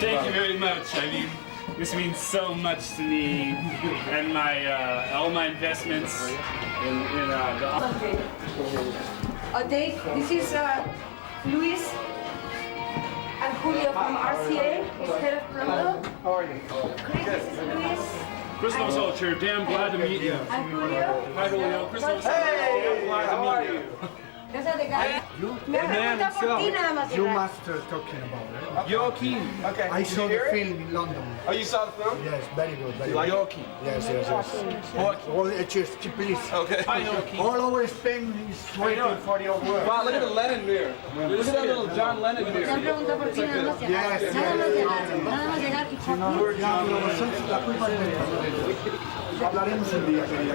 Thank you very much. I mean, this means so much to me and my all my investments in the. Okay. Dave, this is Luis and Julio from RCA, head of promo. How are you? Chris, this is Luis. Christmas Ultra, damn glad to meet you. And Julio. Hi Julio, Christmas Ultra, Hey, damn glad how to are meet you? you. Gracias de cara. Me pregunta por ti nada más. You must talking about it. Joaqui. Okay. I saw Did the you hear it? film in London. Oh, you saw the film? Yes, very good. Very You like good. Joaqui? Yes, yes, yes. All, cheers, please. Okay. Hi Joaqui. All over Spain is waiting for your word. Wow, look at the Lennon mirror. Look at that little John Lennon Me mirror. pregunta por ti nada más llegar. Yes, Nada más yes. llegar. Nada más llegar y Joaquín. La culpa es de hablaremos un día, querida.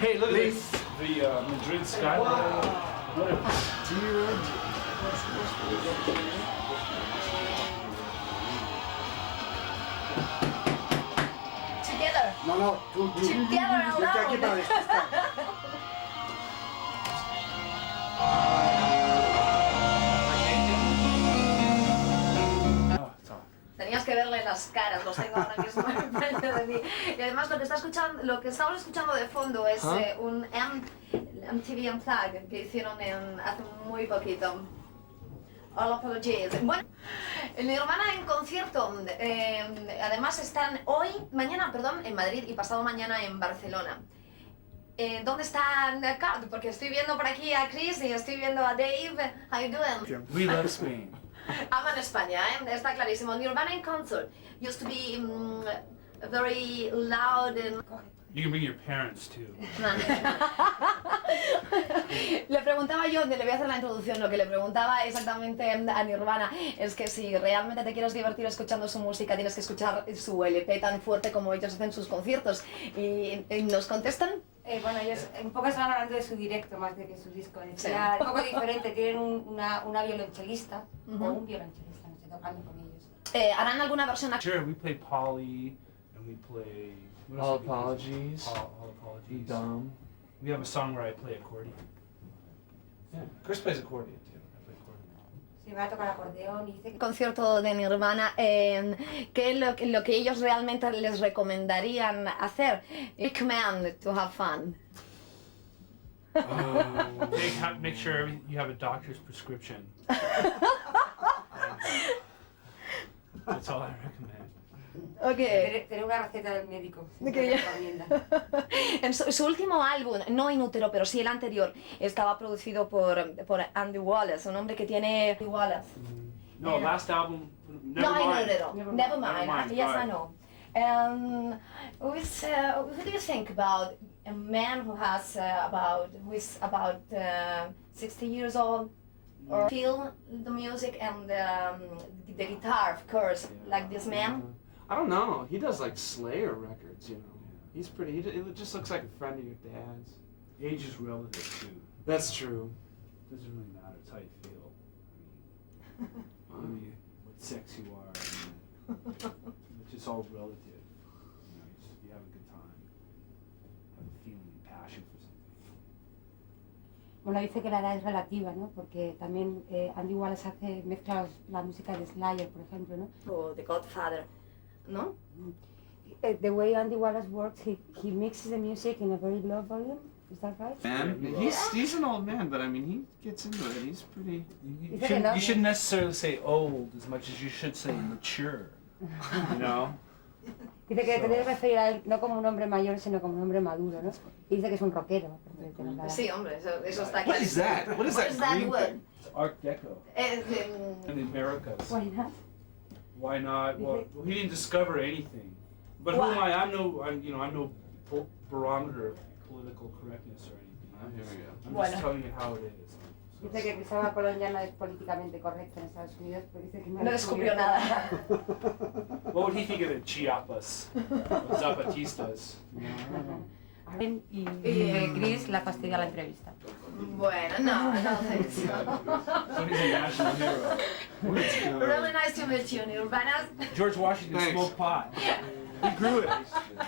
Hey, look at this. The Madrid skyline. What a Together. No, tú. Together Yo estoy aquí para alone. despistar. Tenías que verle las caras, los tengo ahora mismo enfrente de mí. Y además lo que estamos escuchando de fondo es un MTV Unplugged que hicieron hace muy poquito. All apologies. Bueno, el Nirvana en concierto, además están mañana en Madrid y pasado mañana en Barcelona. ¿Dónde está Kat? Porque estoy viendo por aquí a Chris y estoy viendo a Dave. How you doing? We love Spain. Aman España, está clarísimo. Nirvana in concert used to be very loud and... You can bring your parents too. Le preguntaba yo, le voy a hacer la introducción, lo que le preguntaba exactamente a Nirvana es que si realmente te quieres divertir escuchando su música tienes que escuchar su LP tan fuerte como ellos hacen sus conciertos. Y nos contestan. Bueno, ellos un poco están hablando de su directo más de que su disco. Decía, un poco diferente, tienen una violonchelista o un violonchelista, no sé, tocando con ellos. ¿Harán alguna versión aquí? Sure, we play Polly and we play. what All else do we play? Apologies. All apologies. Dumb. We have a song where I play accordion. Yeah. Chris plays accordion too. I play accordion. Se va a tocar acordeón y dice que... Concierto de Nirvana, ¿qué es lo que ellos realmente les recomendarían hacer? Recommend to have fun. Make sure you have a doctor's prescription. That's all I recommend. Okay. Tener una receta del médico. Que ya- recomienda. En su último álbum, no Inútero, pero sí el anterior, estaba producido por Andy Wallace, un hombre que tiene... Wallace. No, last album. Never No, mind. Inútero. Never mind. Yes, I right. know. What do you think about a man who has who is about 60 years old, or feel the music and the guitar, of course, like this man? I don't know. He does like Slayer records, you know. He's pretty. It just looks like a friend of your dad's. Age is relative too. That's true. Doesn't really matter. It's how you feel. I mean, what sex you are. I mean, it's just all relative. You have a good time. Have a feeling and passion for something. Bueno, dice que la edad es relativa, ¿no? Porque también Andy Wallace mezcla la música de Slayer, por ejemplo, ¿no? O The Godfather, ¿no? The way Andy Wallace works, he mixes the music in a very low volume. Is that right? Man, he's an old man, but I mean he gets into it. He's pretty. You shouldn't necessarily say old as much as you should say mature. You know? Dice que te debes referir a él no como un hombre mayor, sino como un hombre maduro, ¿no? Y dice que es un rockero. Sí, hombre, eso está What is claro. that? What is What that is that green word? thing? It's Art Deco in the Americas. Why not? Why not? Well, he didn't discover anything. But who Why? am I? I'm no barometer of political correctness or anything. Oh, here we go. I'm Bueno. just telling you how it is. So Dice que Cristóbal Colón ya no es políticamente correcto en Estados Unidos, pero dice que No descubrió nada. what would he think of the Chiapas, the Zapatistas? Y Chris la fastidia la entrevista. Bueno, no, thanks. So he's a national hero. Really nice to meet you, Nirvana. George Washington Thanks. smoked pot. He grew it.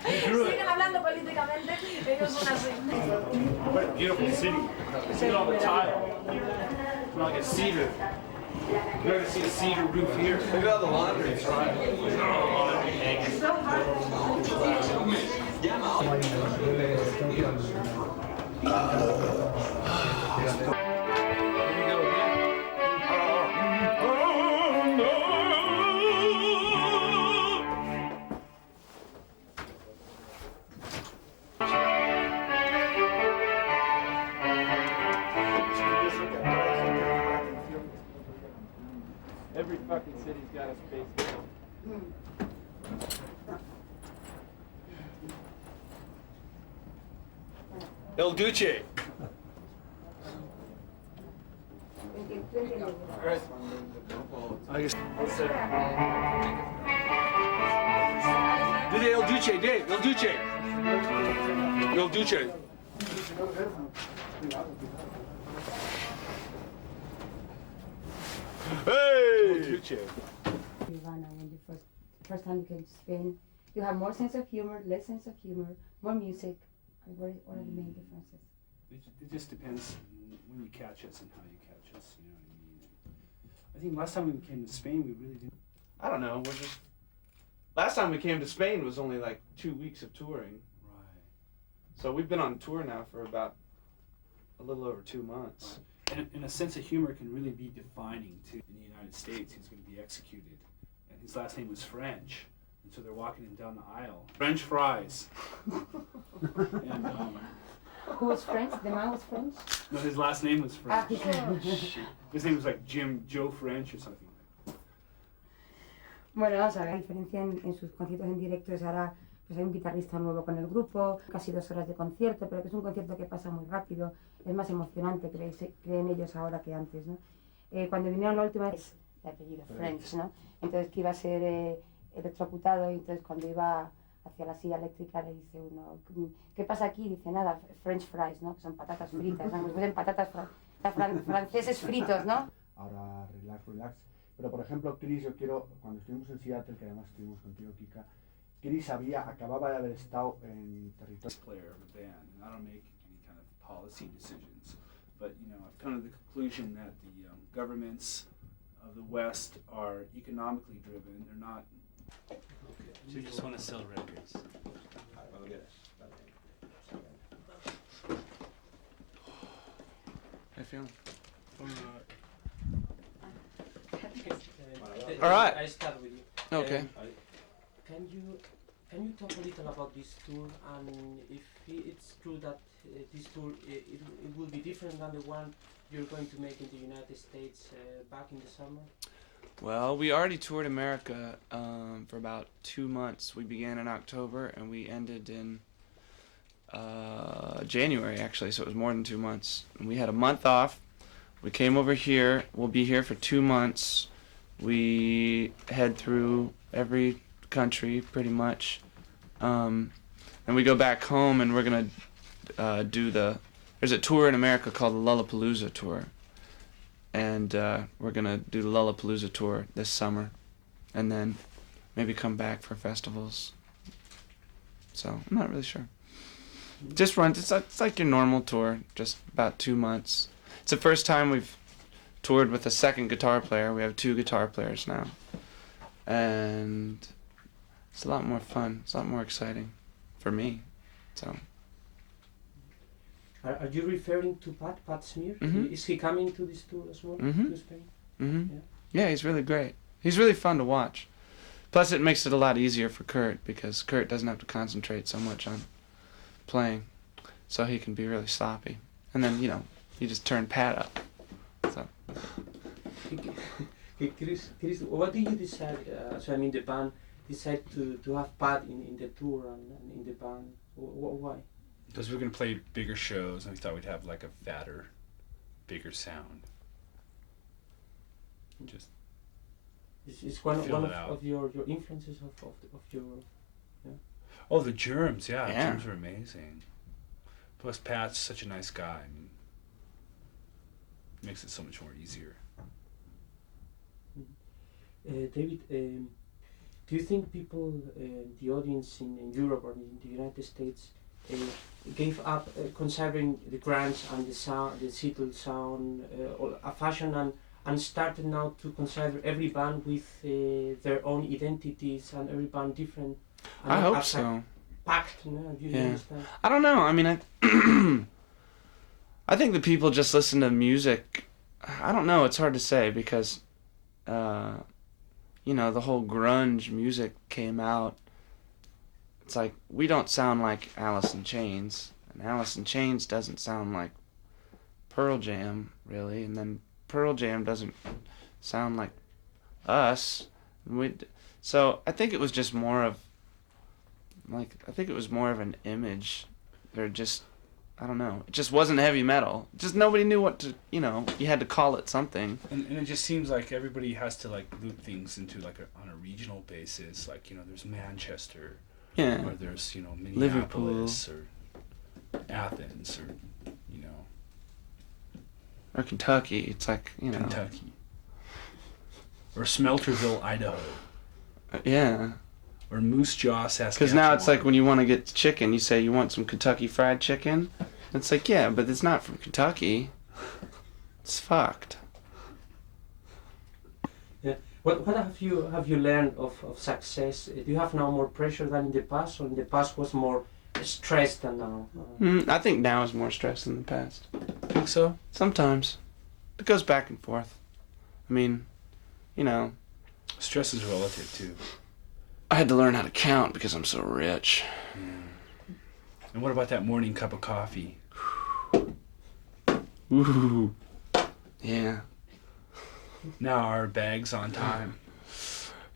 He grew it. Siguen hablando políticamente, ellos son así. What a beautiful city. See all the tile. Like a cedar. You ever see a cedar roof here? Look at all the laundry. It's right. Every fucking city's got a space. El Duce. I guess. El Duce, Dave. El Duce. El Duce. Hey! Nirvana, when you first time you came to Spain, you have more sense of humor, less sense of humor, more music. What are the main differences? It just depends when you catch us and how you catch us, you know what I mean? I think last time we came to Spain, we really didn't. I don't know. We're just. Last time we came to Spain was only like 2 weeks of touring. Right. So we've been on tour now for about a little over 2 months. And a sense of humor can really be defining too. In the United States, he's going to be executed, and his last name was French, and so they're walking him down the aisle. French fries. And Who was French? The man was French? no, his last name was Ah, French. His name was like Joe French or something. Bueno, vamos a ver, la diferencia en sus conciertos en directo es ahora, pues hay un guitarrista nuevo con el grupo, casi 2 horas de concierto, pero que es un concierto que pasa muy rápido, es más emocionante, creen ellos ahora que antes, ¿no? Cuando vinieron la última vez, de apellido French, ¿no? Entonces que iba a ser electrocutado, y entonces cuando iba hacia la silla eléctrica le dice uno, ¿qué pasa aquí? Dice nada, French fries, ¿no? Que son patatas fritas, ¿no? Pues patatas franceses fritos, ¿no? Ahora relax. Pero por ejemplo, Chris, yo quiero, cuando estuvimos en Seattle, que además estuvimos contigo, Kika, Chris acababa de haber estado en territorio. Player of a band, and I don't make any kind of policy decisions, but you know, I've come to the conclusion that the governments of the West are economically driven. They're not. So you just want to sell records. How you feeling? All right. I start with you. Okay. Can you talk a little about this tour, and if it's true that this tour it will be different than the one you're going to make in the United States back in the summer? Well, we already toured America for about 2 months. We began in October and we ended in January, actually, so it was more than 2 months. And we had a month off. We came over here. We'll be here for 2 months. We head through every country, pretty much. And we go back home and we're going to do there's a tour in America called the Lollapalooza Tour. And we're going to do the Lollapalooza Tour this summer. And then maybe come back for festivals. So, I'm not really sure. Just it's like your normal tour, just about 2 months. It's the first time we've toured with a second guitar player. We have 2 guitar players now. And it's a lot more fun. It's a lot more exciting for me. So. Are you referring to Pat Smear? Mhm. Is he coming to this tour as well, Mhm. to Spain? Mm-hmm. Yeah. Yeah, he's really great. He's really fun to watch. Plus, it makes it a lot easier for Kurt because Kurt doesn't have to concentrate so much on playing, so he can be really sloppy. And then, you just turn Pat up. So. Chris, what do you decide? The band decide to have Pat in the tour and in the band. Why? Because we're going to play bigger shows, and we thought we'd have like a fatter, bigger sound. Just It's one fill it out. of your influences of your. Oh, the Germs, yeah. Yeah. Germs are amazing. Plus, Pat's such a nice guy. I mean, makes it so much more easier. David, do you think people, the audience in Europe or in the United States, gave up considering the grunge and the sound, the Seattle sound, or a fashion and started now to consider every band with their own identities and every band different. And I hope as a so. pact, no? Do you Yeah. understand? I don't know. I mean, I think that people just listen to music. I don't know. It's hard to say because, you know, the whole grunge music came out. It's like, we don't sound like Alice in Chains. And Alice in Chains doesn't sound like Pearl Jam, really. And then Pearl Jam doesn't sound like us. So I think it was just more of, like, I think it was more of an image. They're just, I don't know. It just wasn't heavy metal. Just nobody knew what to, you know, you had to call it something. And it just seems like everybody has to like loop things into like on a regional basis. Like, you know, there's Manchester, Yeah. or there's, you know, Minneapolis, or Athens, or, you know, Or Kentucky. It's like, you know. Kentucky, or Smelterville, Idaho, Yeah. or Moose Jaw, Saskatchewan. Because now it's like when you want to get chicken, you say you want some Kentucky Fried Chicken. It's like, yeah, but it's not from Kentucky. It's fucked. Yeah. What have you learned of success? Do you have now more pressure than in the past, or in the past was more stressed than now? I think now is more stress than the past. Think so? Sometimes. It goes back and forth. I mean, you know, Stress is relative too. I had to learn how to count because I'm so rich. Yeah. And what about that morning cup of coffee? Ooh. Yeah. Now our bags on time.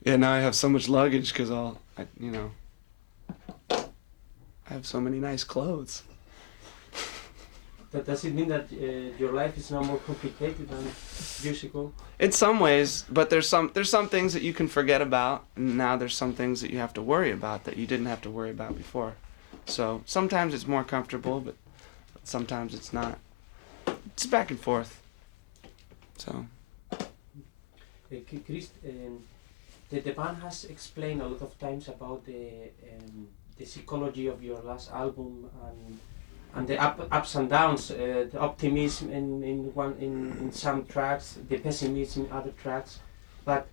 Yeah, now I have so much luggage because you know, I have so many nice clothes. Does it mean that your life is now more complicated than years ago? In some ways, but there's some things that you can forget about, and now there's some things that you have to worry about that you didn't have to worry about before. So sometimes it's more comfortable, but sometimes it's not. It's back and forth. So. Chris, the band has explained a lot of times about the psychology of your last album and the ups and downs, the optimism in some tracks, the pessimism in other tracks. But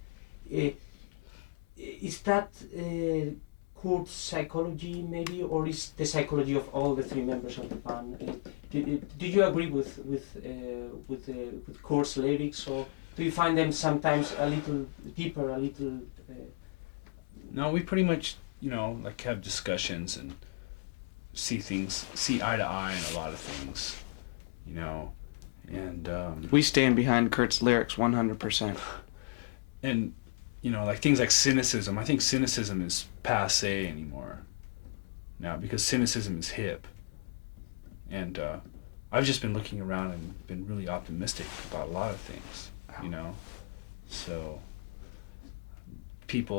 is that Kurt's psychology maybe, or is the psychology of all the three members of the band? Do you agree with Kurt's lyrics, or do you find them sometimes a little deeper, a little? No, we pretty much, you know, like have discussions and see eye to eye in a lot of things, you know, and We stand behind Kurt's lyrics 100%. and you know, like things like cynicism. I think cynicism is passé anymore now because cynicism is hip, and I've just been looking around and been really optimistic about a lot of things, you know. So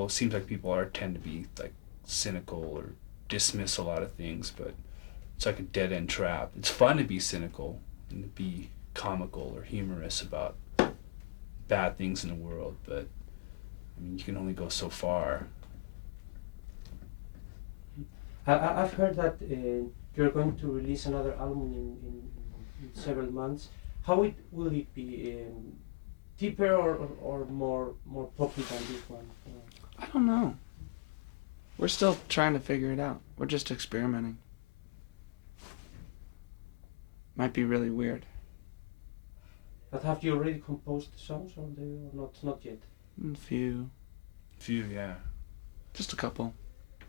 seems like people tend to be like cynical or dismiss a lot of things, but it's like a dead end trap. It's fun to be cynical and to be comical or humorous about bad things in the world, but I mean, you can only go so far. I've heard that you're going to release another album in several months. How will it be? Deeper or more poppy than this one? I don't know. We're still trying to figure it out. We're just experimenting. Might be really weird. But have you already composed songs, or not yet? A few. Yeah. Just a couple.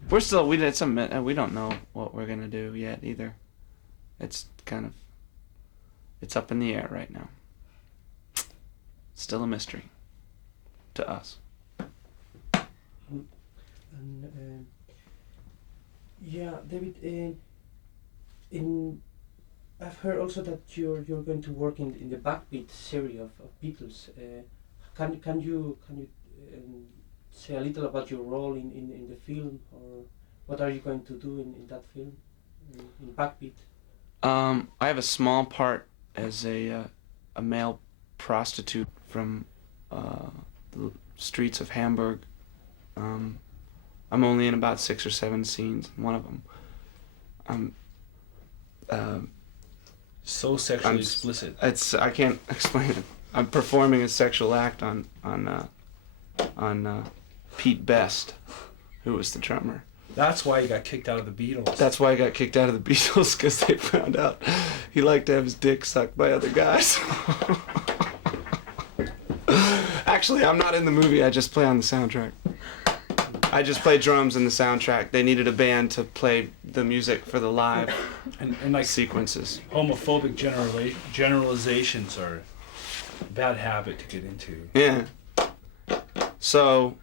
We don't know what we're gonna do yet either. It's up in the air right now. Still a mystery to us. And yeah, David. I've heard also that you're going to work in the Backbeat series of Beatles. Can you say a little about your role in the film, or what are you going to do in that film in Backbeat? I have a small part as a male prostitute from the streets of Hamburg. I'm only in about 6 or 7 scenes. One of them, So sexually explicit. I can't explain it. I'm performing a sexual act on Pete Best, who was the drummer. That's why he got kicked out of the Beatles. That's why he got kicked out of the Beatles, because they found out he liked to have his dick sucked by other guys. Actually, I'm not in the movie. I just play on the soundtrack. I just play drums in the soundtrack. They needed a band to play the music for the live and like sequences. Homophobic generalizations are a bad habit to get into. Yeah. So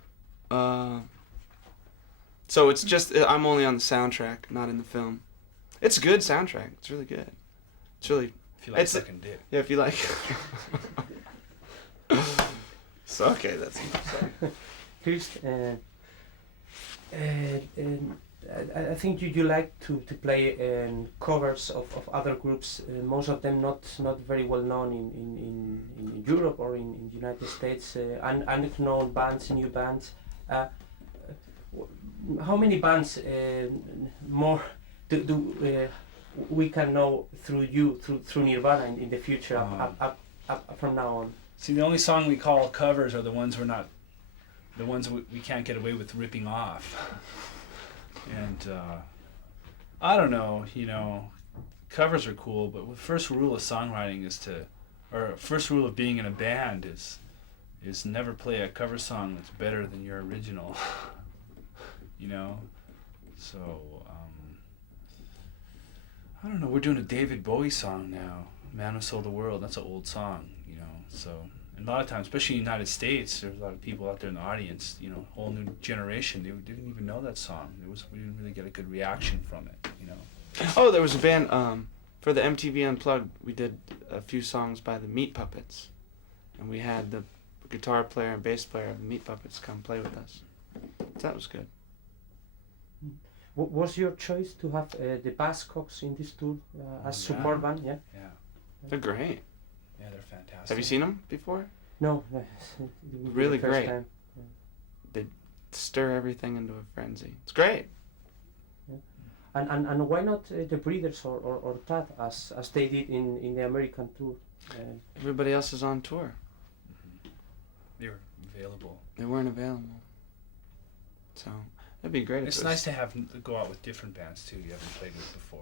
it's just, I'm only on the soundtrack, not in the film. It's a good soundtrack. It's really good. It's really... If you like sucking dick. Yeah, if you like... So, okay, that's Chris, I think you like to play covers of other groups, most of them not very well known in Europe or in the United States, unknown bands, new bands. How many bands more do we can know through you, through Nirvana in the future, up from now on? See, the only song we call covers are the ones we can't get away with ripping off. And I don't know, covers are cool, but the first rule of songwriting first rule of being in a band is never play a cover song that's better than your original. So I don't know, we're doing a David Bowie song now, Man Who Sold the World. That's an old song, so and a lot of times, especially in the United States, there's a lot of people out there in the audience, whole new generation, they didn't even know that song. We didn't really get a good reaction from it, Oh, there was a band, for the MTV Unplugged, we did a few songs by the Meat Puppets, and we had the guitar player and bass player of the Meat Puppets come play with us. So that was good. What was your choice to have the Buzzcocks in this tour as support band? Yeah. Yeah. They're great. Yeah, they're fantastic. Have you seen them before? No. Really great. Time. They stir everything into a frenzy. It's great. Yeah. And why not the Breeders or Tad as they did in the American tour? Everybody else is on tour. They were available. They weren't available. So it'd be great. It's nice to go out with different bands too. You haven't played with before.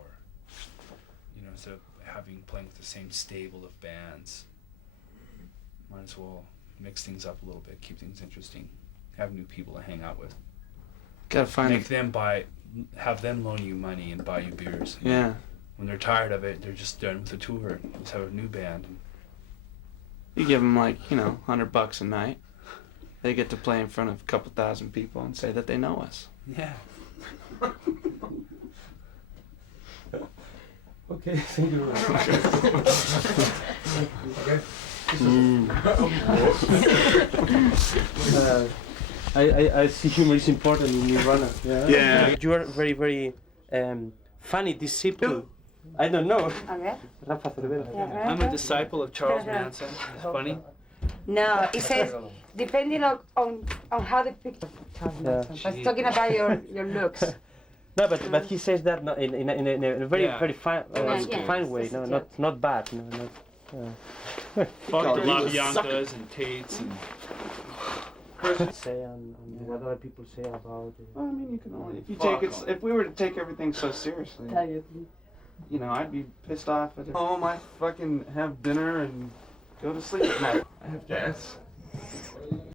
Instead of playing with the same stable of bands, might as well mix things up a little bit, keep things interesting, have new people to hang out with. Gotta find have them loan you money and buy you beers. Yeah. When they're tired of it, they're just done with the tour. Just have a new band. You give them like $100 a night. They get to play in front of a couple thousand people and say that they know us. Yeah. Okay, thank you very much. I see humor is important in Nirvana. Yeah. You are very, very funny disciple. I don't know. Okay. Rafa Cervera. Yeah, I'm a disciple of Charles Manson. It's funny. No, it says depending on how the picture. Yeah. I was talking about your looks. No, but he says that in a very very fine Yeah. fine way. No, not bad. No, not. Fuck the LaBiancas and Tates and. Say and what other people say about. Well, I mean, you can only if we were to take everything so seriously, I'd be pissed off at home. I fucking have dinner and go to sleep at night. I have gas.